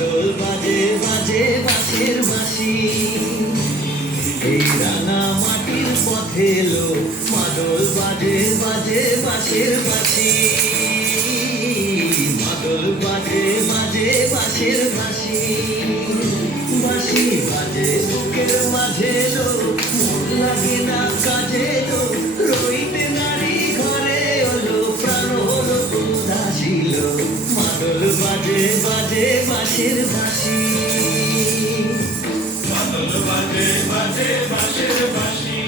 মাদল বাজে বাজে বাঁশের বাঁশি, এই রাঙা মাটির পথে এলো মাদল বাজে বাজে বাঁশের বাঁশি, মাদল বাজে বাজে বাঁশের বাঁশি, বাঁশি বাজে বুকের মাঝে এলো মন লাগে না কাজে এলো, রইতে নারী ঘরে হলো প্রাণ হলো উদাসীল, মাদল বাজে বাজে বাঁশের বাঁশি, মাদল বাজে বাজে বাঁশের বাঁশি।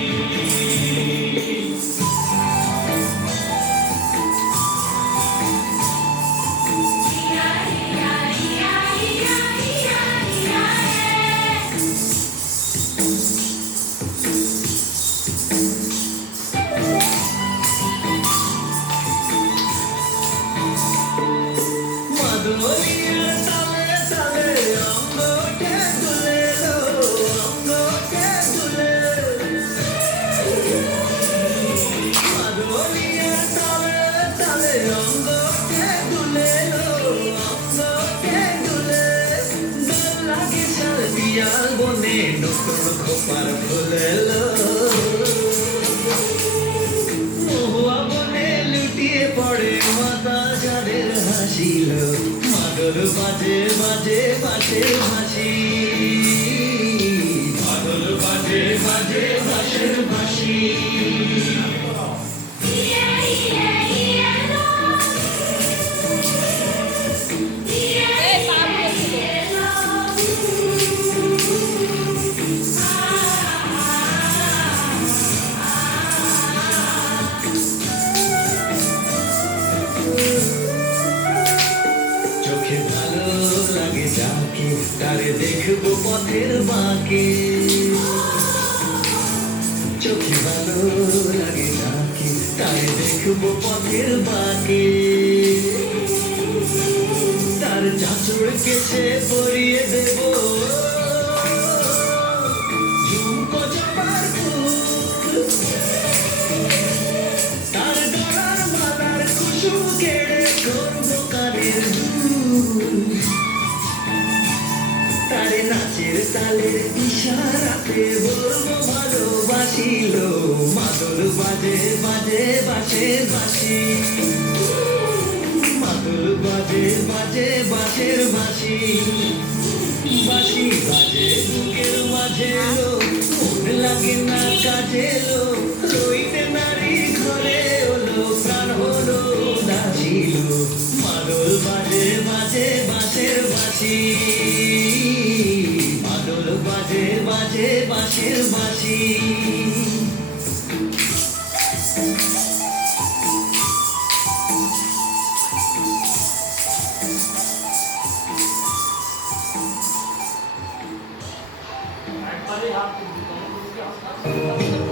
মাদলিয়ার তালে তালে অঙ্গকে তুলে লো, অঙ্গকে তুলে, মাদলিয়ার তালে তালে অঙ্গকে তুলে লো, অঙ্গকে তুলে, দোল লাগে শালপিয়ার বনে নতুন খোপার ফুলে লো, মহুয়া বনে লুটিয়ে পড়ে মাতা যাদের হাসিল, মাদল বাজে বাজে বাঁশের বাঁশি, মাদল বাজে বাজে বাঁশের বাঁশি। চোখে ভালো লাগে যাকে তারে দেখবো পথের বাঁকে, চোখে ভালো লাগে যাকে তারে দেখবো পথের বাঁকে, তার চাঁচড় কেছে পরিয়ে দেব ঝুমকো জবার ফুল, তার গলার মালার কুসুম কেড়ে করবো কানের দুল, তারে নাচের তালের ইশারাতে বলবো ভালোবাসিল, মাদল বাজে বাজে বাঁশের বাঁশি, মাদল বাজে বাজে বাঁশের বাঁশি, বাঁশি বাজে বুকের মাঝে এলো মন লাগে না কাজে এলো, রইতে নারী ঘরে হলো প্রাণ হলো উদাসীল, মাদল বাজে বাজে বাঁশের বাঁশি, মাদল বাজে বাজে বাঁশের বাঁশি। একবারে হাত তুলবি, তখন বুঝবি আস্তে আস্তে।